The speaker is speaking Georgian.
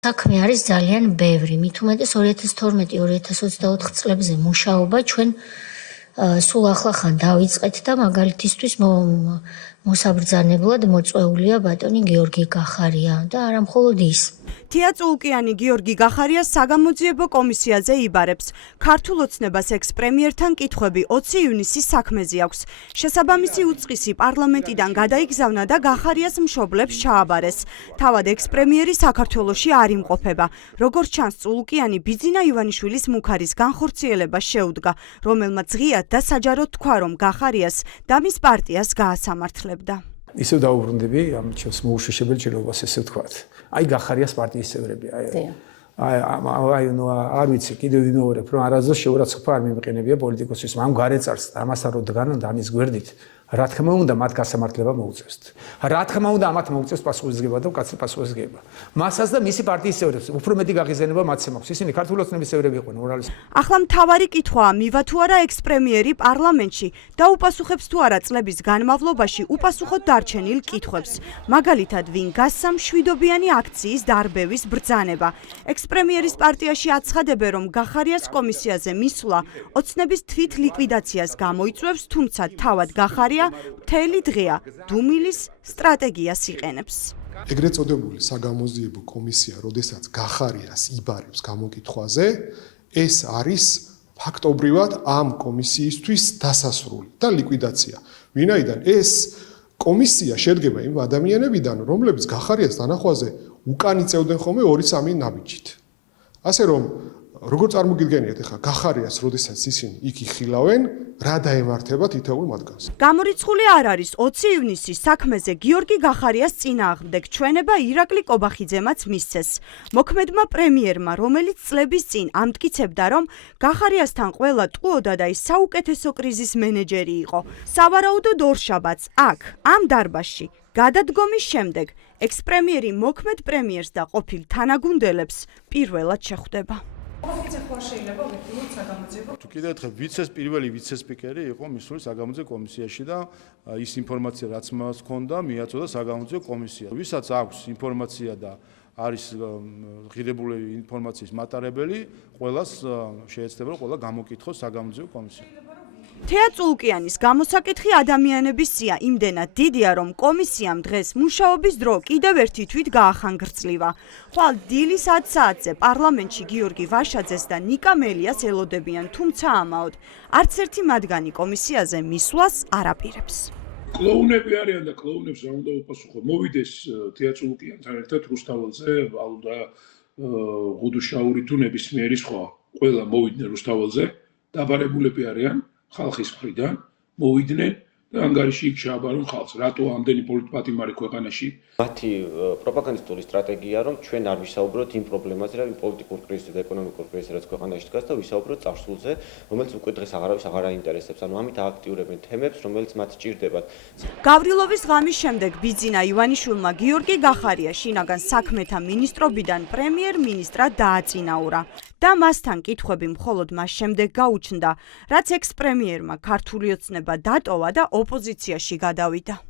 საქმე არის ძალიან ბევრი, მით უმეტეს 2012-2024 წლებზე მუშაობა ჩვენ სულ ახლახან დავიწყეთ და მაგალითისთვის მოსაბრძანებლად მოწვეულია ბატონი გიორგი გახარია და არა მხოლოდ ის. თია წულკიანი გიორგი გახარიას საგამოძიებო კომისიაზე იბარებს. ქართულ ოცნებას ექს-პრემიერთან კითხვები 20 ივნისის საქმეზე აქვს. შესაბამისი უწყისი პარლამენტიდან გადაიგზავნა და გახარიას მშობლებს ჩააბარეს. თავად ექს-პრემიერი საქართველოში არ იმყოფება. როგორც ჩანს, წულკიანი ბიძინა ივანიშვილის მუქარის განხორციელებას შეუდგა, რომელმაც ღიად და საჯაროდ თქვა, რომ გახარიას და მის პარტიას გაასამართლებდა. ისევ დაუბრუნდები ამ ჩემს მოუშვიშებელ ჭირობას, ესე ვთქვათ. აი გახარიას პარტიის წევრები, არ ვიცი, კიდევ ვიმეორებ, რომ არასდროს შეურაცხყოფა არ მიმყენებია პოლიტიკოსის. ამ გარეწარს ამასთან რო დგანან და ამის გვერდით, რა თქმა უნდა, მათ გასამართლება მოუწევთ. რა თქმა უნდა, ამათ მოუწევს პასუხისმგება და მკაცრი პასუხისმგება. მასაც და მისი პარტიის წევრებს უფრო მეტი გაღიზიანება მათზე მაქვს. ისინი ქართული ოცნების წევრები იყვნენ, ურალის. ახლა მთავარი კითხვაა, მივა თუ არა ექს-პრემიერი პარლამენტში და უპასუხებს თუ არა წლების განმავლობაში უპასუხოდ დარჩენილ კითხვებს. მაგალითად, ვინ გასცა მშვიდობიანი აქციის დარბევის ბრძანება. ექს-პრემიერის პარტიაში აცხადებენ, რომ გახარიას კომისიაზე მისვლა ოცნების თვით ლიკვიდაციას გამოიწვევს, თუმცა თავად გახარია მთელი დღეა დუმილის სტრატეგიას იყენებს. ეგრეთ წოდებული საგამოძიებო კომისია, როდესაც გახარიას იბარებს გამოკითხვაზე, ეს არის ფაქტობრივად ამ კომისიისთვის დასასრული და ლიკვიდაცია. ვინაიდან ეს კომისია შედგება იმ ადამიანებიდან, რომლებიც გახარიას დანახვაზე უკან იწევდნენ ხოლმე 2-3 ნაბიჯით. ასე რომ როგორ წარმოგიდგენიათ ახლა გახარიას, როდესაც ისინი იქ იხილავენ, რა დაემართება თითოეულ მათგანს. გამორიცხული არ არის 20 ივნისის საქმეზე გიორგი გახარიას წინააღმდეგ ჩვენება ირაკლი კობახიძემაც მისცეს. მოქმედმა პრემიერმა, რომელიც წლების წინ ამტკიცებდა, რომ გახარიასთან ყველა ტყუოდა და ის საუკეთესო კრიზის მენეჯერი იყო. სავარაუდოდ ორშაბათს აქ, ამ დარბაზში, გადადგომის შემდეგ ექს-პრემიერი მოქმედ პრემიერს და ყოფილ თანაგუნდელებს პირველად შეხვდება. თუ კიდევ ერთხელ პირველი ვიცე-სპიკერი იყო მისული საგამოძიებო კომისიაში და ის ინფორმაცია, რაც მას ჰქონდა, მიაწოდა საგამოძიებო კომისია. ვისაც აქვს ინფორმაცია და არის ღირებული ინფორმაციის მატარებელი, ყველას შეეცდება, ყველა გამოკითხოს საგამოძიებო კომისია. თეა წულკიანის გამოსაკითხი ადამიანების სია იმდენად დიდია, რომ კომისიამ დღეს მუშაობის დრო კიდევ ერთი თვით გაახანგრძლივა. ხვალ დილის 10 საათზე პარლამენტში გიორგი ვაშაძეს და ნიკა მელიას ელოდებიან, თუმცა ამაოდ არც ერთი მათგანი კომისიაზე მისვლას არ აპირებს. კლოუნები არიან და კლოუნებს რა უნდა უპასუხო. მოვიდეს თეა წულკიანთან ერთად რუსთაველზე, და ღუდუშაური თუ ნებისმიერი სხვა. ყველა მოვიდნენ რუსთაველზე, დაბარებულები არიან ხალხის მხრიდან, მოვიდნენ და ანგარიში იქ ჩააბარონ ხალხს. რატო ამდენი პოლიტპატიმარი ქვეყანაში? მათი პროპაგანდისტული სტრატეგია, რომ ჩვენ არ ვისაუბროთ იმ პრობლემაზე, რა პოლიტიკურ კრიზისზე და ეკონომიკურ კრიზისზე, რაც ქვეყანაში დგას და ვისაუბროთ წარსულზე, რომელიც უკვე დღეს აღარავის აღარ აინტერესებს. ანუ ამით ააქტიურებენ თემებს, რომელიც მათ სჭირდებათ. გავრილოვის ღამის შემდეგ ბიძინა ივანიშვილმა გიორგი გახარია შინაგან საქმეთა მინისტრობიდან პრემიერ-მინისტრად დააწინაურა. და მასთან კითხვები მხოლოდ მას შემდეგ გაუჩნდა, რაც ექს-პრემიერმა ქართული ოცნება დატოვა და ოპოზიციაში გადავიდა.